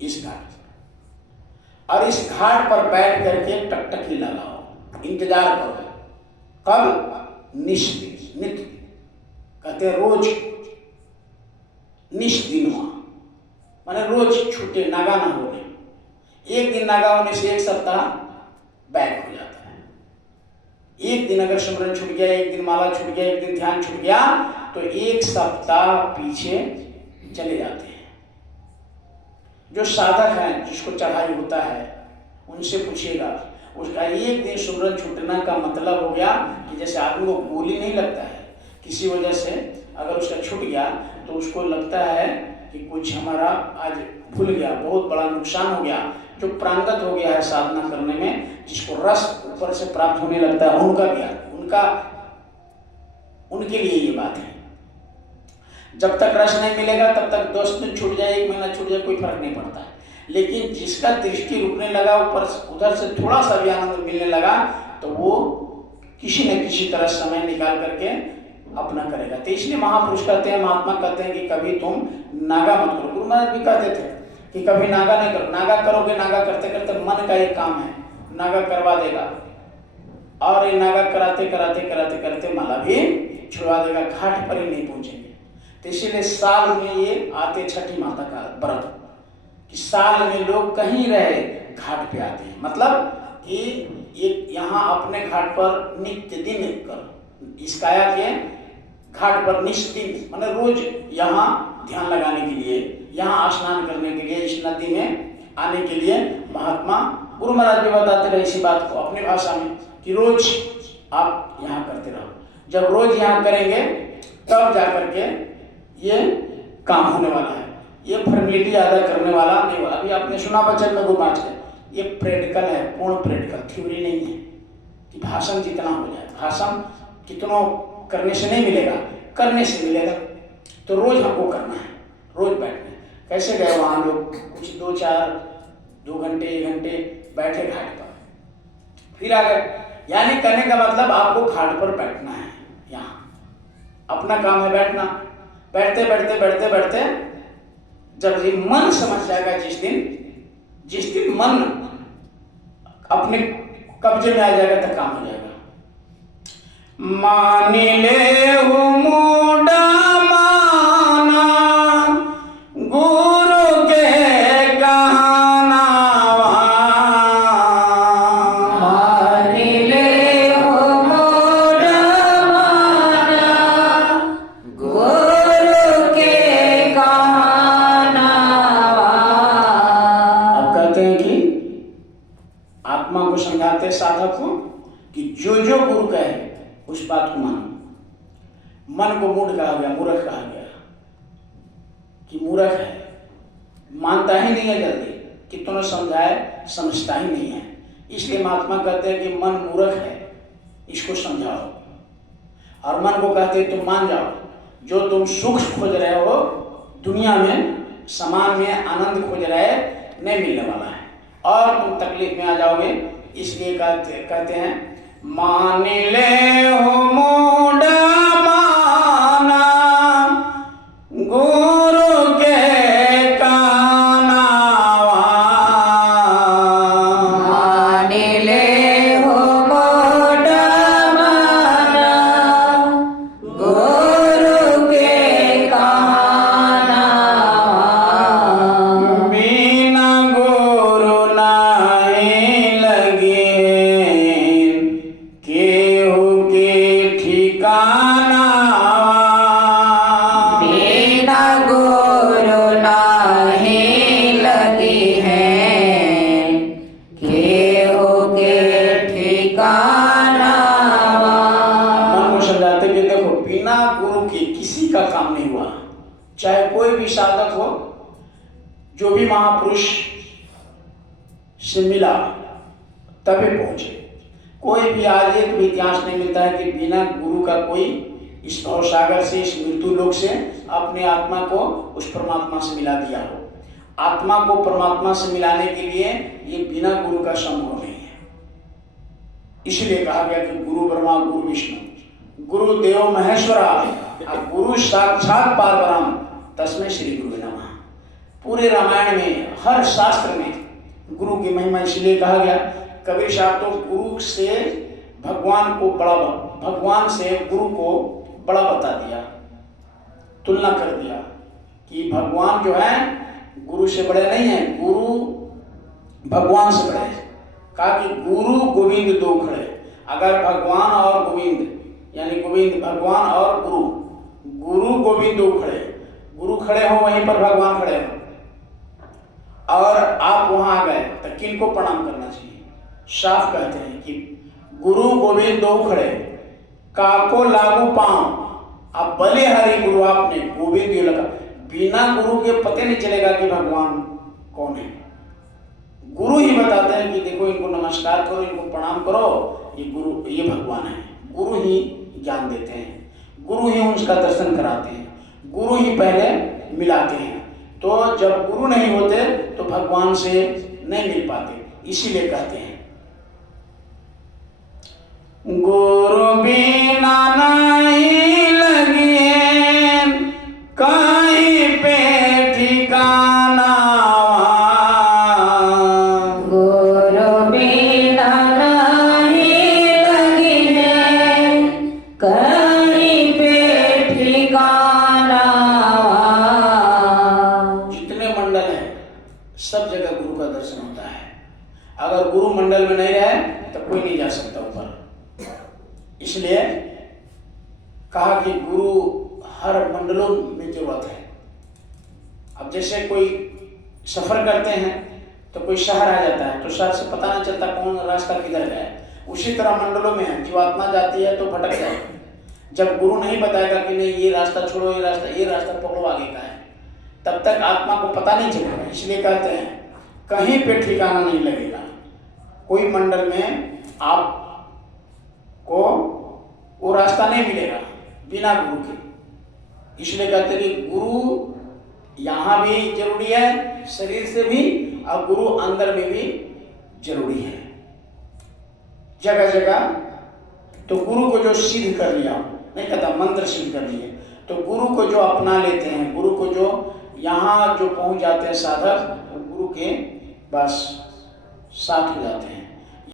इस घाट पर। और इस घाट पर बैठ करके टकटकी लगाओ, इंतजार करो। कब? नित्य, कहते हैं रोज, निष्दिनवा माने रोज छूटे, नागा ना होने। एक दिन नागा होने से एक सप्ताह बैक हो जाता है। एक दिन अगर स्मरण छूट गया, एक दिन माला छूट गया, एक दिन ध्यान छूट गया, तो एक सप्ताह पीछे चले जाते हैं। जो साधक हैं, जिसको चढ़ाई होता है, उनसे पूछिएगा, उसका एक दिन स्मरण छूटना का मतलब हो गया कि जैसे आदमी को गोली नहीं लगता है, किसी वजह से अगर उसका छूट गया तो उसको लगता है कि कुछ हमारा आज भूल गया, बहुत बड़ा नुकसान हो गया। जो प्रांगत हो गया है साधना करने में, जिसको रस ऊपर से प्राप्त होने लगता है, उनका उनके लिए ये बात है। जब तक रस नहीं मिलेगा तब तक 10 दिन छूट जाए, 1 महीना छूट जाए, कोई फर्क नहीं पड़ता है। लेकिन जिसका दृष्टि रुकने लगा, ऊपर उधर से थोड़ा सा भी आनंद मिलने लगा, तो वो किसी न किसी तरह समय निकाल करके अपना करेगा। तो इसलिए महापुरुष कहते हैं, महात्मा कहते हैं कि कभी तुम नागा मत करो। गुरु महाराज भी कहते थे कि कभी नागा नहीं करो। नागा करोगे, नागा करते करते मन का एक काम है, नागा करवा देगा, और ये नागा कराते कराते कराते कराते माला भी छुड़वा देगा, घाट पर ही नहीं पहुंचेंगे। तो इसीलिए साल में ये आते, छठी माता का व्रत कि साल में लोग कहीं रहे घाट पे आते हैं। मतलब कि ये यहाँ अपने घाट पर नित्य दिन कर, इस काया के घाट पर निश्चित माने रोज यहाँ ध्यान लगाने के लिए, यहाँ स्नान करने के लिए, इस नदी में आने के लिए महात्मा गुरु महाराज भी बताते रहे इसी बात को अपनी भाषा में कि रोज आप यहाँ करते रहो। जब रोज यहाँ करेंगे तब जाकर के ये काम होने वाला है। ये फॉर्मेलिटी अदा करने वाला नहीं हुआ। अभी आपने सुना बचन में गुरु महाराज के, ये प्रैक्टिकल है, पूर्ण प्रैक्टिकल, थ्योरी नहीं है कि भाषण जितना हो जाए। भाषण कितनों करने से नहीं मिलेगा, करने से मिलेगा। तो रोज हमको करना है, रोज बैठना है। कैसे गए वहाँ लोग, कुछ 2 घंटे 1 घंटे बैठे घाट पर, फिर आ गए। यानी कहने का मतलब आपको घाट पर बैठना है, यहाँ अपना काम है बैठना। बैठते बैठते बैठते बैठते जब ये मन समझ जाएगा, जिस दिन मन अपने कब्जे में आ जाएगा तो काम हो जाएगा। मान ले हो मुंडा माना गुरु के कहना, मान ले हो मुंडा माना गुरु के कहना। अब कहते हैं कि आत्मा को समझाते साधक को कि जो गुरु कहे उस बात को मानो। मन को मूढ़ कहा गया, मूर्ख कहा गया कि मूर्ख है, मानता ही नहीं है जल्दी, कितनों समझाए समझता ही नहीं है। इसलिए महात्मा कहते हैं कि मन मूर्ख है, इसको समझाओ। और मन को कहते हैं तुम मान जाओ, जो तुम सुख खोज रहे हो दुनिया में, समान में आनंद खोज रहे, नहीं मिलने वाला है और तुम तकलीफ में आ जाओगे। इसलिए कहते हैं मान ले हो मुंडा माना गुरु के कहना। मान ले हो मुंडा माना गुरु के कहना। बिना गुरु नहीं लगे केहू के ठिकाना। बिना गुरु नाही लगी है केहू के ठिकाना। मन को समझाते कि देखो, बिना गुरु के किसी का काम नहीं हुआ। चाहे कोई भी साधक हो, जो भी महापुरुष से मिला तभी पहुंचे। कोई भी आज एक भी इतिहास नहीं मिलता है कि बिना गुरु का कोई इस भव सागर से, इस मृत्यु लोक से अपने आत्मा को उस परमात्मा से मिला दिया हो। आत्मा को परमात्मा से मिलाने के लिए ये बिना गुरु का संभव नहीं है। इसलिए कहा गया कि गुरु ब्रह्मा गुरु विष्णु गुरु देव महेश्वरा, गुरु साक्षात पारब्रह्म तस्मै श्री गुरु नमः। पूरे रामायण में हर शास्त्र में गुरु की महिमा इसलिए कहा गया। कबीर साहब तो गुरु से भगवान से गुरु को बड़ा बता दिया, तुलना कर दिया कि भगवान जो है गुरु से बड़े नहीं है, गुरु भगवान से बड़े हैं। कहा कि गुरु गोविंद दो खड़े। अगर भगवान और गोविंद यानी गोविंद भगवान और गुरु, गुरु गोविंद दो खड़े, गुरु खड़े हो वहीं पर भगवान खड़े हो, और आप वहां आ गए तो किनको प्रणाम करना चाहिए? साफ कहते हैं कि गुरु गोविंद दो खड़े, काको लागू पांव, अब भले हरि गुरु आपने गोविंद ये लगा। बिना गुरु के पते नहीं चलेगा कि भगवान कौन है। गुरु ही बताते हैं कि देखो इनको नमस्कार करो, इनको प्रणाम करो, ये गुरु, ये भगवान है। गुरु ही ज्ञान देते हैं, गुरु ही उसका दर्शन कराते हैं, गुरु ही पहले मिलाते हैं। तो जब गुरु नहीं होते तो भगवान से नहीं मिल पाते, इसीलिए कहते हैं गुरु बिना नहीं लगे कहीं पे ठिकाना, गुरु बिना नहीं लगे कहीं पे ठिकाना। जितने मंडल हैं सब जगह गुरु का दर्शन होता है। अगर गुरु मंडल में नहीं रहे तो कोई नहीं जा सकता ऊपर। इसलिए कहा कि गुरु हर मंडलों में जरूरत है। अब जैसे कोई सफर करते हैं तो कोई शहर आ जाता है तो शहर से पता नहीं चलता कौन रास्ता किधर गया, उसी तरह मंडलों में जीवात्मा जाती है तो भटक जाएगी। जब गुरु नहीं बताएगा कि नहीं ये रास्ता छोड़ो, ये रास्ता पकड़ो आगे का है, तब तक आत्मा को पता नहीं चलेगा। इसलिए कहते हैं कहीं पे ठिकाना नहीं लगेगा। कोई मंडल में आपको वो रास्ता नहीं मिलेगा बिना गुरु के। इसलिए कहते हैं कि गुरु यहाँ भी जरूरी है शरीर से भी, और गुरु अंदर में भी जरूरी है जगह जगह। तो गुरु को जो सिद्ध कर लिया, नहीं कहता मंत्र सिद्ध कर लिए, तो गुरु को जो अपना लेते हैं, गुरु को जो यहाँ जो पहुंच जाते हैं साधक, गुरु के बस साथ हो जाते हैं।